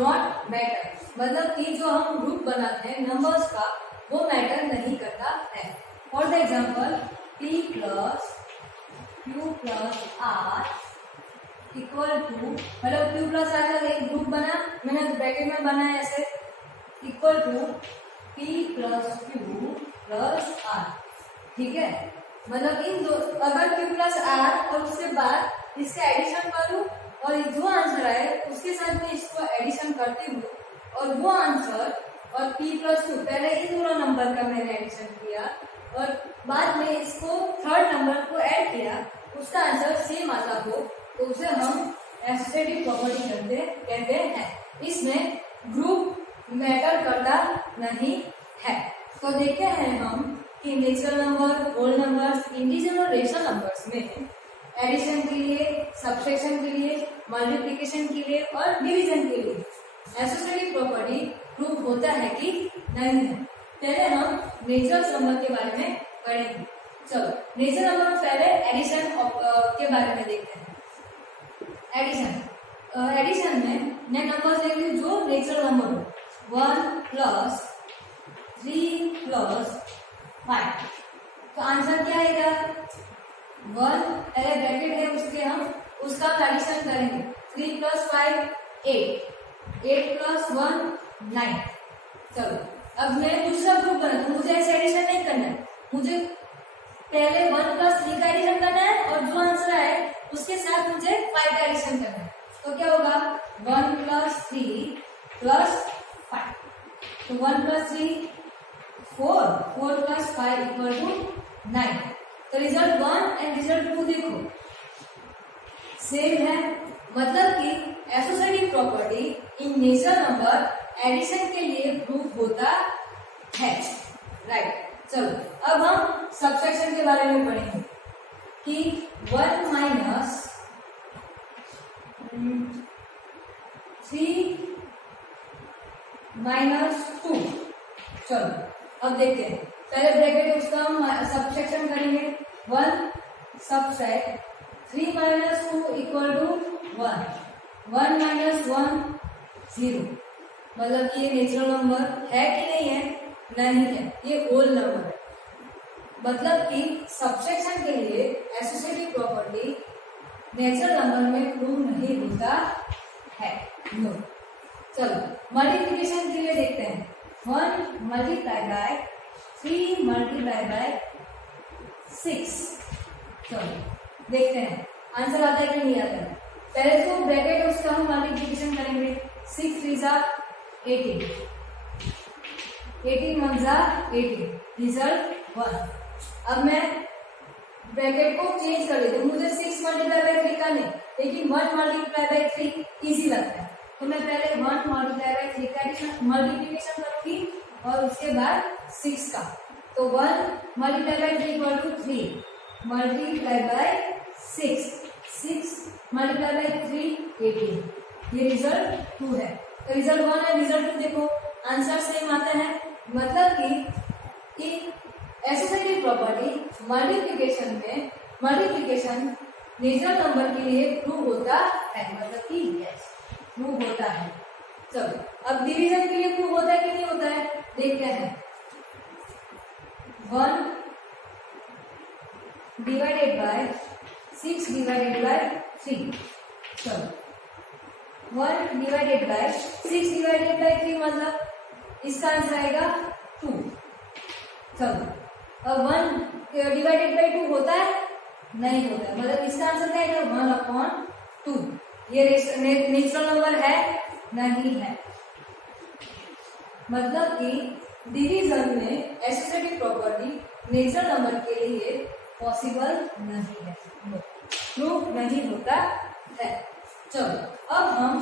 Not matter, मतलब कि जो हम ग्रुप बनाते हैं नंबर्स का वो मैटर नहीं करता है। For the example p plus q plus r equal to, मतलब q प्लस r का एक ग्रुप बना, मैंने ब्रैकेट में बनाया ऐसे, equal to p plus q plus r, ठीक है। मतलब इन दो, अगर q प्लस r और उसके बाद इसका एडिशन करूं और जो आंसर आए उसके साथ में इसको एडिशन करती हूँ और वो आंसर और p प्लस q, पहले इन दोनों नंबर का मैंने एडिशन किया और बाद में इसको थर्ड नंबर को ऐड किया, उसका आंसर सेम आता हो तो उसे हम एसोसिएटिव प्रॉपर्टी कहते हैं। इसमें ग्रुप मैटर करता नहीं है। तो देखते हैं हम कि natural number, whole numbers, integer और रेशनल नंबर्स में एडिशन के लिए, सब्ट्रैक्शन के लिए, मल्टीप्लिकेशन के लिए और डिवीजन के लिए एसोसिएटिव प्रॉपर्टी प्रूव होता है कि नहीं है। पहले हम नेचुरल नंबर के बारे में पढ़ेंगे। चलो नेचुरल नंबर पहले एडिशन के बारे में देखते हैं। एडिशन में मैं नंबर लेंगे जो नेचुरल नंबर हो, 1 प्लस 3 प्लस 5, तो आंसर क्या आएगा 1, पहले ब्रैकेट है उसके हम उसका एडिशन करेंगे, 3 प्लस 5 8, 8 प्लस 1 9। चलो अब मैं दूसरा ग्रुप बना, तो मुझे ऐसे एडिशन नहीं करना है, मुझे पहले 1 प्लस 3 का एडिशन करना है और जो आंसर आए उसके साथ मुझे 5 का एडिशन करना है। तो क्या होगा 1 प्लस 3 प्लस 5, तो 1 प्लस 3 4, 4 प्लस 5 इक्वल टू 9। तो रिजल्ट 1 एंड रिजल्ट 2 देखो सेम है, मतलब कि associative property in natural number addition के लिए प्रूफ होता है, राइट। चलो अब हम सब्ट्रैक्शन के बारे में पढ़ेंगे कि 1 माइनस 3 माइनस 2। चलो अब देखते हैं, पहले ब्रैकेट उसका हम सब्ट्रैक्शन करेंगे, 1 subtract 3 minus 2 equal to 1, 1 minus 1 0, मतलब कि ये नेचुरल नंबर है कि नहीं है, नहीं है, ये होल नंबर है। मतलब कि सब्ट्रैक्शन के लिए एसोसिएटिव प्रॉपर्टी नेचुरल नंबर में प्रूव नहीं होता है, नो। चलो मल्टीप्लिकेशन के लिए देखते हैं, 1 मल्टीप्लाई बाय 3 मल्टीप्लाई बाय 6। चलो देखते हैं आंसर आता है कि नहीं आता है। पहले तो ब्रैकेट उसका हम मल्टीप्लिकेशन करेंगे, 6 3 जा 18, 18 1 जा 18, रिजल्ट 1। अब मैं ब्रैकेट को चेंज कर देती हूँ, मुझे 6 मल्टीप्लाई बाय 3 का नहीं, लेकिन 1 मल्टीप्लाई बाय 3 इजी लगता है, तो मैं पहले 1 मल्टीप्लाई बाय 3 का मल्टीप्लिकेशन करूंगी और उसके बाद 6 का, तो 1 multiply by 3 equal to 3 multiply by 6, 6 multiply by 3 18, ये रिजल्ट 2 है। तो रिजल्ट 1 है, रिजल्ट 2 देखो आंसर सेम आता है, मतलब कि associative property multiplication natural number के लिए प्रूव होता है, मतलब कि यस प्रूव होता है। चलो अब डिवीजन के लिए प्रूव होता है कि नहीं होता है देखते हैं, 1 डिवाइडेड बाय 6 डिवाइडेड बाय 3। चलो 1 डिवाइडेड बाय 6 डिवाइडेड बाय 3 मतलब इसका आंसर आएगा 2। चलो अब 1 डिवाइडेड बाय 2 होता है, नहीं होता है, मतलब इसका आंसर क्या आएगा 1/2। ये नेचुरल नंबर है, नहीं है, मतलब कि डिवीजन में एसोसिएटिव प्रॉपर्टी नेचुरल नंबर के लिए पॉसिबल नहीं है, प्रूफ नहीं होता है। चलो अब हम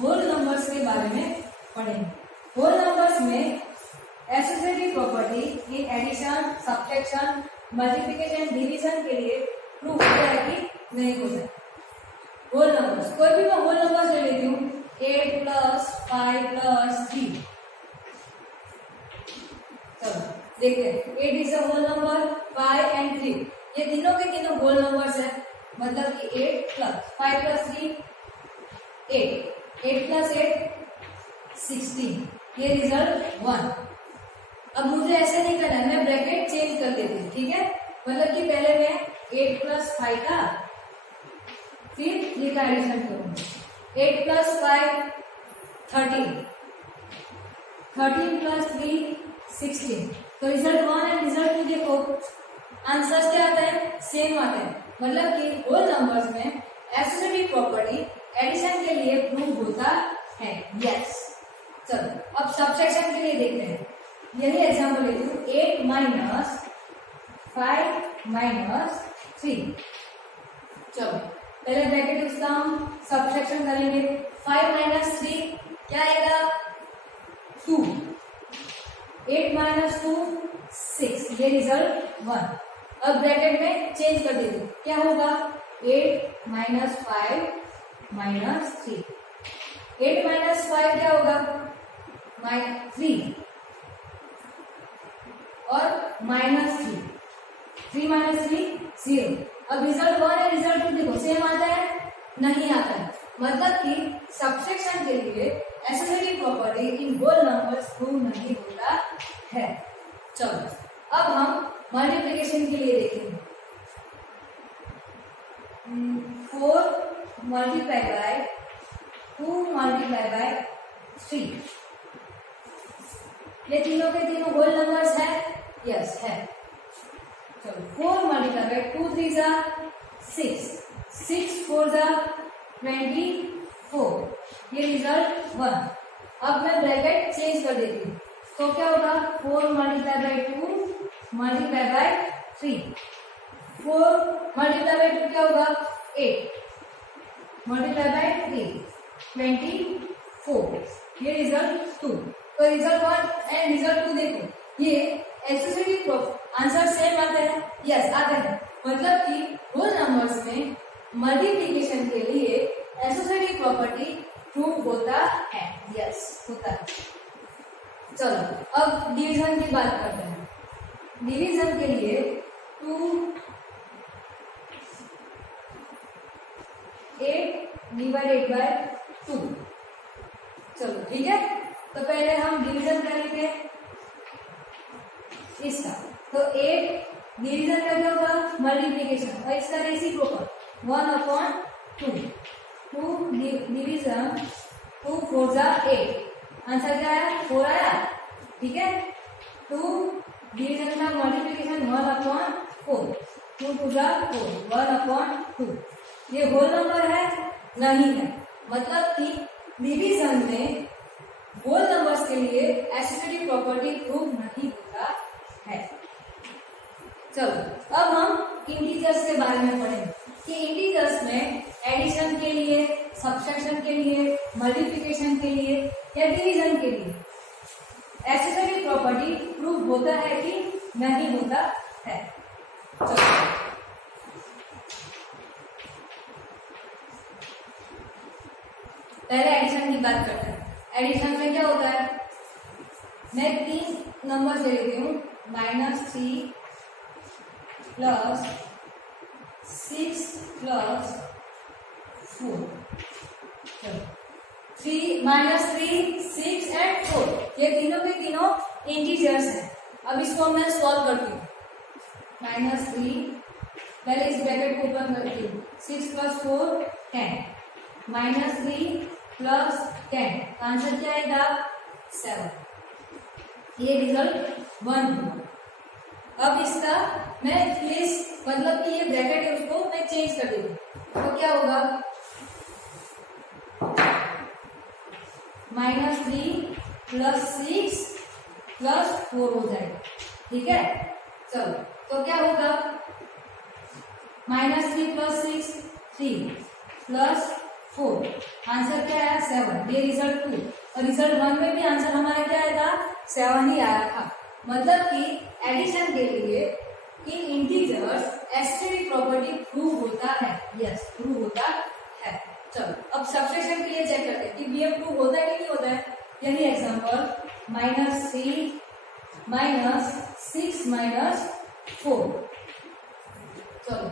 होल नंबर्स के बारे में पढ़ेंगे। होल नंबर्स में associative property in addition, subtraction, multiplication, division के लिए प्रूफ होता है कि नहीं होता है। होल नंबर्स, कोई भी मैं होल नंबर्स ले लेती हूँ, 8 प्लस 5 प्लस 3। चलो देखते हैं, 8 is a whole number, 5 and 3 ये तीनों के तीनों होल नंबर्स है, मतलब कि 8 प्लस 5 प्लस 3 8, 8 प्लस 8 16, ये रिजल्ट 1। अब मुझे ऐसे नहीं करना है, मैं ब्रैकेट चेंज कर देती हूँ, ठीक है। मतलब कि पहले मैं 8 + 5 का, फिर ये का एडिशन करूंगी। 8 + 5 13, 13 + 3 16। तो रिजल्ट 1 एंड रिजल्ट 2 देखो, आंसर्स क्या आता है, सेम आता है। मतलब कि होल नंबर्स में एसोसिएटिव प्रॉपर्टी एडिशन के लिए प्रूव होता है। यस, चलो अब सबट्रैक्शन के लिए देखते हैं। यही एग्जांपल लेती हूँ, 8 - 5 - 3। चलो पहले ब्रैकेट उसका हम सबट्रैक्शन करेंगे। 5 - 3 क्या आएगा, 2। 8 - 2 6, ये रिजल्ट 1। अब ब्रैकेट में चेंज कर दीजिए, क्या होगा, 8 - 5 - 3। 8 - 5 क्या होगा, 3 और -3, 3 - 3 0। अब रिजल्ट 1 है, रिजल्ट 2 देखो सेम आता है, नहीं आता है। मतलब कि सबट्रैक्शन के लिए associative property in whole numbers prove नहीं होता है। चलो अब हम मल्टीप्लिकेशन के लिए देखेंगे। 4 × 2 × 3, ये तीनों के तीनों होल नंबर्स है, यस है। चलो 4 × 2 3 6, 6 4 24, ये रिजल्ट 1। अब मैं ब्रैकेट चेंज कर देती हूँ, तो क्या होगा, 4 × 2 × 3, 4 × 2 क्या होगा, 8 × 3 24, ये रिजल्ट 2। तो रिजल्ट 1 एंड रिजल्ट 2 देखो, ये एसोसिएटिव आंसर सेम आता है, यस आता है। मतलब कि होल नंबर्स में मल्टीप्लिकेशन के लिए एसोसिएटिव प्रॉपर्टी प्रूव होता है, यस होता है। चलो अब डिवीजन की बात करते हैं। डिवीजन के लिए 8/2। चलो ठीक है, तो पहले हम डिवीजन करेंगे इसका। तो 8 डिवीजन का क्या होगा, मल्टीप्लिकेशन, और इसका रेसिप्रोकल 1/2। 2 डिवीजन 2 4 8, आंसर क्या आया, 4 आया, ठीक है। 2 डिवीजन का मल्टीप्लिकेशन 1/4, 2 2 4, 1/2। ये होल नंबर है, नहीं है। मतलब कि डिवीजन में होल नंबर्स के लिए एसोसिएटिव प्रॉपर्टी प्रूव नहीं होता है। चलो अब हम इंटीजर्स के बारे में पढ़ेंगे कि इंटीजर्स में एडिशन के लिए, सब्ट्रैक्शन के लिए, मल्टीप्लिकेशन के लिए या डिवीजन के लिए एसोसिएटिव प्रॉपर्टी प्रूव होता है कि नहीं होता है। चलो पहले एडिशन की बात करते हैं। एडिशन में क्या होता है, मैं 3 नंबर ले लेती हूँ, -3 + 6 + 4। चलो 3 - 6 एंड 4, ये तीनों के तीनों इंटीजर्स हैं। अब इसको मैं सॉल्व करती हूँ। -3, पहले इस ब्रैकेट को ओपन करती हूँ, 6 + 4 10, -3 + 10, आंसर क्या आएगा, 7। ये रिजल्ट 1 हुआ। अब इसका मैं प्लेस, मतलब कि ये ब्रैकेट है उसको मैं चेंज कर देती हूँ, तो क्या होगा, -3 + 6 + 4 हो जाएगा, ठीक है। चलो तो क्या होगा, -3 + 6 3 + 4, आंसर क्या आया, 7। ये रिजल्ट 2, और रिजल्ट 1 में भी आंसर हमारा क्या आया था, 7 ही आया था। मतलब कि एडिशन के लिए इन इंटीजर्स एसोसिएटिव प्रॉपर्टी प्रूव होता है, यस प्रूव होता है। चलो अब सब्ट्रैक्शन के लिए चेक करते हैं कि बीएम प्रूव होता है कि नहीं होता है। यही एग्जांपल, -3 - 6 - 4। चलो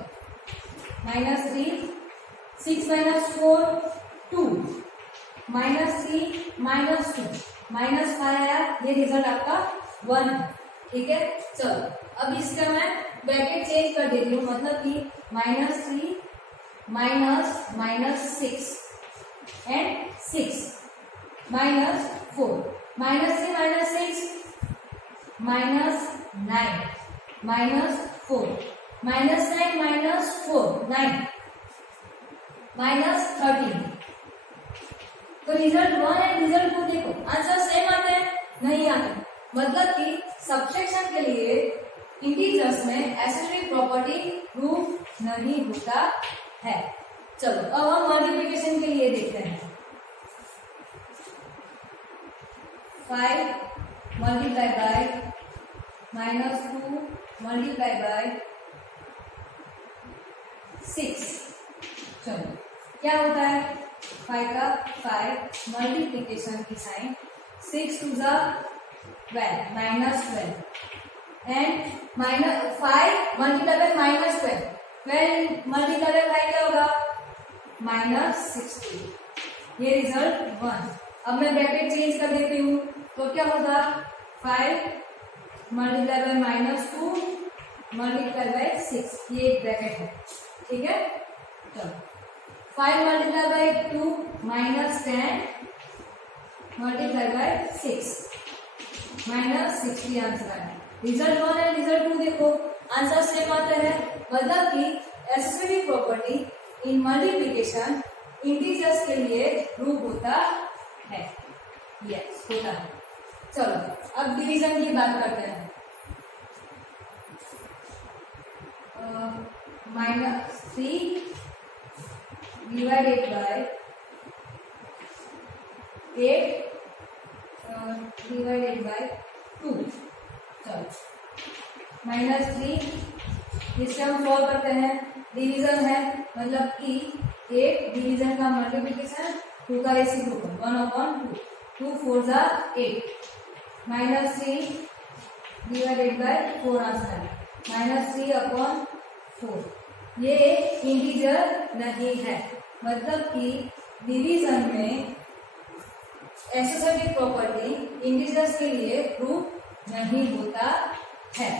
-3 6 - 4 2, -3 -2 -5 आया, ये रिजल्ट आपका 1 है। ठीक है, चलो अब इसका मैं ब्रैकेट चेंज कर देती हूँ, मतलब कि -3 -6 एंड 6 -4 -3 -6 -9 -4 -9 -4 9 -13। तो रिजल्ट 1 एंड रिजल्ट 2 देखो आंसर सेम आते हैं, नहीं आते, मतलब कि सब्ट्रैक्शन के लिए इंटीजर्स में एसोसिएटिव प्रॉपर्टी प्रूफ नहीं होता है। चलो अब हम मल्टीप्लिकेशन के लिए देखते हैं। 5 मल्टीप्लाई बाय -2 मल्टीप्लाई बाय 6। चलो क्या होता है, 5 का 5 मल्टीप्लिकेशन की sign 6 to the 12 -12 and -5 multiply by -12 12 multiply by 5 क्या होगा -60। ये रिजल्ट 1। अब मैं ब्रैकेट चेंज कर देती हूँ, तो क्या होगा 5 मल्टीप्लाई बाय -2 मल्टीप्लाई बाय 6, ये एक ब्रैकेट है। ठीक है, चलो 5 multiply bye 2 -10 multiply by 6 -60 answer है। रिजल्ट 1 एंड रिजल्ट 2 देखो आंसर सेम आते हैं, मतलब कि एसोसिएटिव प्रॉपर्टी इन मल्टीप्लिकेशन इंटीजर्स के लिए प्रूव होता है। यस होता है। चलो अब डिवीजन की बात करते हैं। -3 डिवाइडेड बाय 8 डिवाइडेड बाय 2। चलो -3 इससे हम सॉल्व करते हैं, डिवीजन है, मतलब कि 8 डिवीजन का मल्टीप्लिकेशन 2 का रेसिप्रोकल 1/2 2 4 जा 8 -3 डिवाइडेड बाय 4 आंसर है -3/4। ये इंटीजर नहीं है, मतलब कि डिवीजन में एसोसिएटिव प्रॉपर्टी इंटीजर्स के लिए प्रूफ नहीं होता है।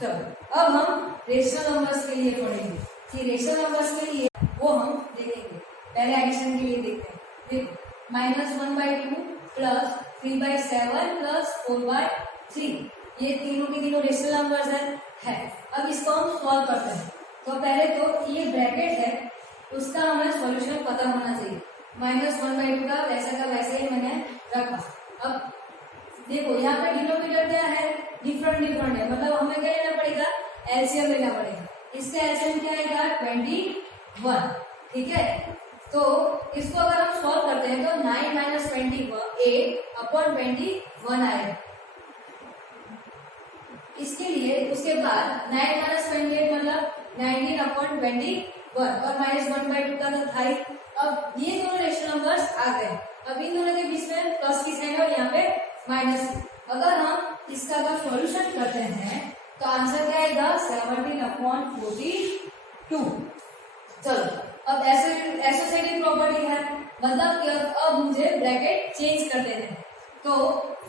चलो अब हम रेशनल नंबर्स के लिए पढ़ेंगे कि रेशनल नंबर्स के लिए वो हम देखेंगे। पहले एडिशन के लिए देखते हैं। देखो -1/2 प्लस 3/7 प्लस 4/3, ये तीनों के तीनों रेशनल नंबर्स है। अब इसको हम सॉल्व करते हैं, तो पहले तो ये ब्रैकेट है, उसका हमें सॉल्यूशन पता होना चाहिए। -1/2 का वैसे ही मैंने रखा। अब देखो यहाँ पे डिनोमिनेटर क्या है, डिफरेंट है, मतलब हमें क्या लेना पड़ेगा, एलसीएम लेना पड़ेगा। इसका एलसीएम क्या आएगा 21। ठीक है, तो इसको अगर हम सॉल्व करते हैं तो 9 - 21 8/21 आएगा। इसके लिए उसके बाद 9 - 28 मतलब 19/21 और -1/2 का तो था ही। अब ये दोनों रेशनल नंबर्स आ गए, अब इन दोनों के बीच में प्लस की साइन और यहाँ पे माइनस। अगर हम इसका अगर सॉल्यूशन करते हैं तो आंसर क्या आएगा 17/42। चलो अब एसोसिएटिव प्रॉपर्टी है, मतलब कि अब मुझे ब्रैकेट चेंज कर देने हैं। तो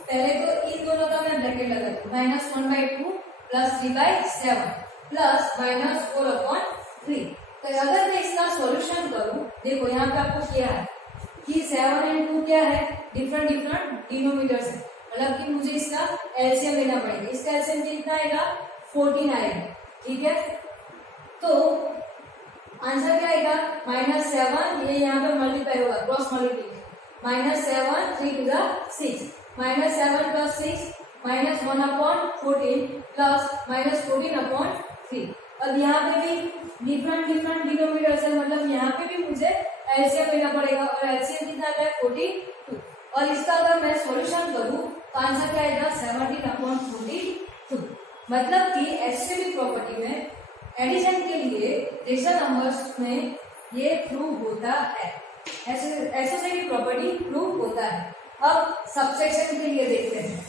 पहले तो इन दोनों का मैं ब्रैकेट लगा दूं, -1/2 प्लस 3/7 प्लस -4/3। तो अगर मैं इसका सॉल्यूशन करूं, देखो यहाँ पे आपको क्या है कि 7 और 2 क्या है, डिफरेंट डिनोमिनेटर्स है, मतलब कि मुझे इसका एलसीएम लेना पड़ेगा। इसका एलसीएम कितना आएगा 14 आएगा। ठीक है, तो आंसर क्या आएगा -7, ये यहाँ पे मल्टीप्लाई होगा, cross multiplication -7 3 to the 6 -7 plus 6 -1/14 plus -14/3। अब यहाँ पे भी डिफरेंट डिनोमिनेटर्स है, मतलब यहाँ पे भी मुझे एलसीएम लेना पड़ेगा और एलसीएम कितना आता है 42। और इसका अगर मैं सॉल्यूशन करूं तो आंसर क्या आएगा 17/42। मतलब कि एसोसिएटिव प्रॉपर्टी में एडिशन के लिए रेशनल नंबर्स में ये प्रूव होता है, एसोसिएटिव प्रॉपर्टी प्रूव होता है। अब सब्ट्रैक्शन के लिए देखते हैं।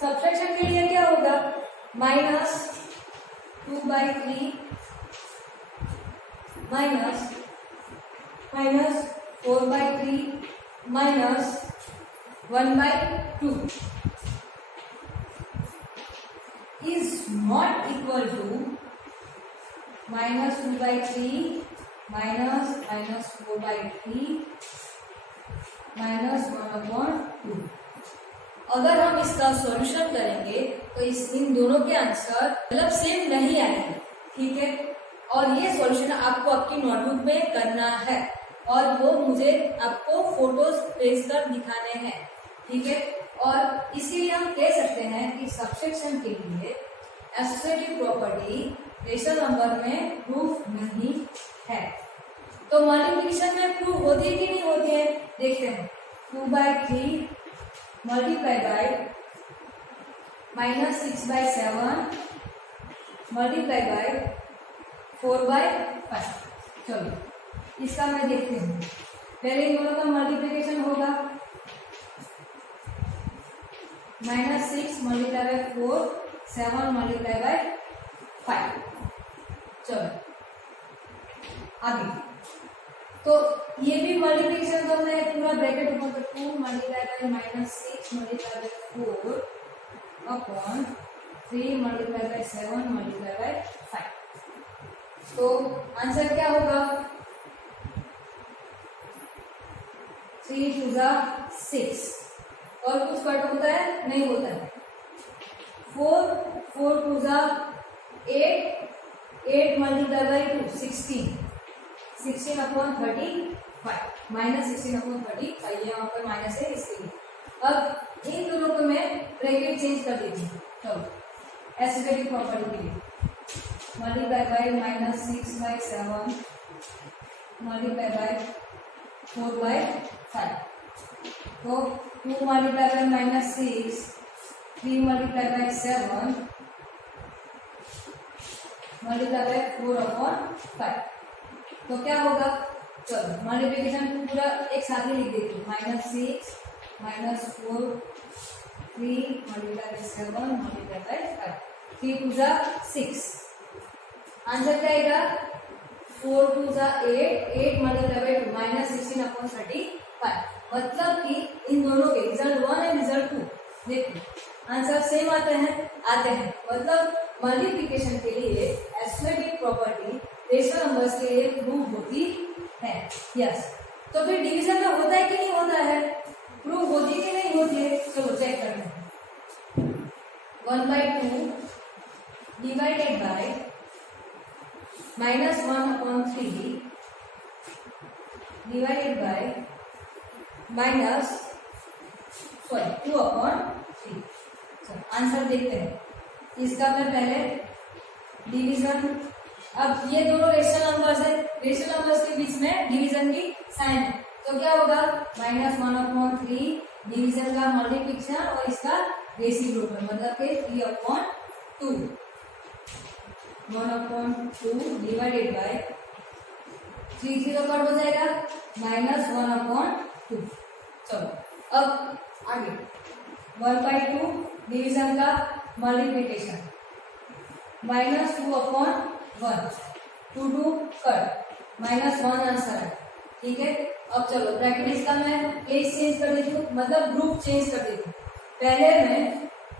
सब्ट्रैक्शन के लिए क्या होगा, -2/3 minus 4/3 minus 1/2 is not equal to -2/3 minus 4/3 minus 1/2। अगर हम इसका सॉल्यूशन करेंगे तो इन दोनों के आंसर मतलब सेम नहीं आएंगे, ठीक है। और ये सॉल्यूशन आपको आपकी नोटबुक में करना है और वो मुझे आपको फोटोज भेज कर दिखाने हैं, ठीक है। और इसीलिए हम कह सकते हैं कि सबसेक्शन के लिए एसोसिएटिव प्रॉपर्टी रेशनल नंबर में प्रूफ नहीं है। तो मल्टीप्लिकेशन में प्रूफ होती है कि नहीं होती है, देखते हैं। 2/3 मल्टीप्लाई बाय -6/7 मल्टीप्लाई बाय 4/5। चलो इसका मैं देखते हैं। पहले इन दोनों का मल्टीप्लिकेशन होगा, -6 मल्टीप्लाई बाय 4, 7 मल्टीप्लाई बाय 5। चलो आगे। तो ये भी मल्टीप्लिकेशन करना है, पूरा ब्रैकेट ऊपर तो 2 multiply by -6 multiply bye 4 upon 3 multiply bye 7 multiply by 5। तो आंसर क्या होगा? 3 2 6। और कुछ कट होता है? नहीं होता है। 4 2 8 8 मल्टीप्लाई बाय 2 16 16 अपॉन 35 -16 अपॉन 35। यहाँ पर माइनस है इसलिए। अब इन दोनों को मैं ब्रैकेट चेंज कर देती हूँ। चलो एसोसिएटिव प्रॉपर्टी के लिए मल्टीप्लाई बाय -6/7 मल्टीप्लाई बाय 4/5। तो 2 multiply by -6 3 multiply bye 7 multiply by 4/5। तो क्या होगा? चलो मल्टीप्लिकेशन पूरा एक साथ ही लिख देती हूँ। -6 -4 3 multiply bye 7 multiply by 5। 3 2 6। Answer क्या आएगा? 4 2 8 8 मल्टीप्लाई बाय 2 -16 अपॉन 35। मतलब कि इन दोनों के रिजल्ट 1 एंड रिजल्ट 2 देखिए आंसर सेम आते हैं। मतलब मल्टीप्लिकेशन के लिए एसोसिएटिव प्रॉपर्टी रेशनल नंबर्स के लिए प्रूफ होती है। यस। तो फिर डिवीजन में होता है कि नहीं होता है? प्रूफ होती है कि नहीं होती है? चलो चेक करते हैं। 1/2 divided by -1/3 divided by -2/3। Answer देखते हैं। इसका मैं पहले डिवीजन, अब ये दोनों रेशनल नंबर्स है, रेशनल नंबर्स के बीच में डिवीजन की साइन है। तो क्या होगा? -1/3 डिवीजन का मल्टीप्लिकेशन और इसका रेसिप्रोकल मतलब कि 3/2 1/2 डिवाइडेड बाय 3 0 कट हो जाएगा -1/2। चलो अब आगे 1/2 डिवीजन का मल्टीप्लिकेशन -2/1 2 कट -1 आंसर है, ठीक है। अब चलो ब्रैकेट इसका मैं प्लेस चेंज कर देती हूँ, मतलब ग्रुप चेंज कर देती हूँ। पहले मैं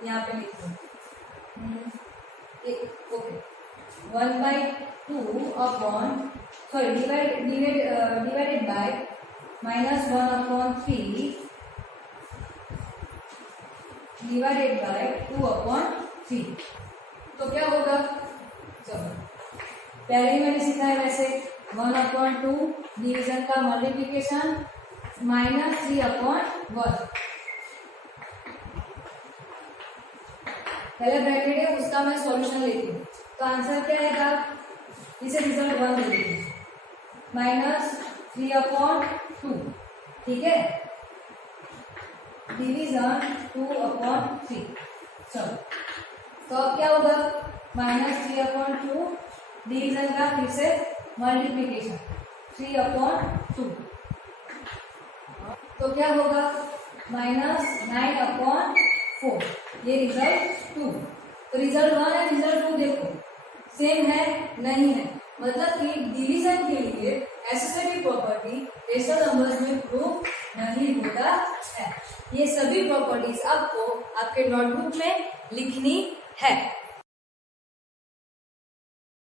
यहाँ पे लिखती हूँ okay 1/2 upon divided by -1/3 divided by 2/3। तो क्या होगा? चलो पहले ही मैंने सीखा है वैसे 1/2 डिवीजन का मल्टीप्लिकेशन -3/1। पहले ब्रैकेट है उसका मैं सॉल्यूशन लेती हूँ। तो आंसर क्या आएगा? इसे रिजल्ट 1 ले लीजिए -3/2, ठीक है। डिवीजन 2/3। चलो तो अब क्या होगा? -3/2 डिवीजन का फिर से मल्टीप्लिकेशन 3/2। तो क्या होगा? -9/4। ये रिजल्ट 2। तो रिजल्ट 1 है, रिजल्ट 2 देखो सेम है नहीं है? मतलब कि डिवीजन के लिए एसोसिएटिव प्रॉपर्टी रेशनल नंबर्स में प्रूफ नहीं होता है। ये सभी प्रॉपर्टीज आपको आपके नोटबुक में लिखनी है।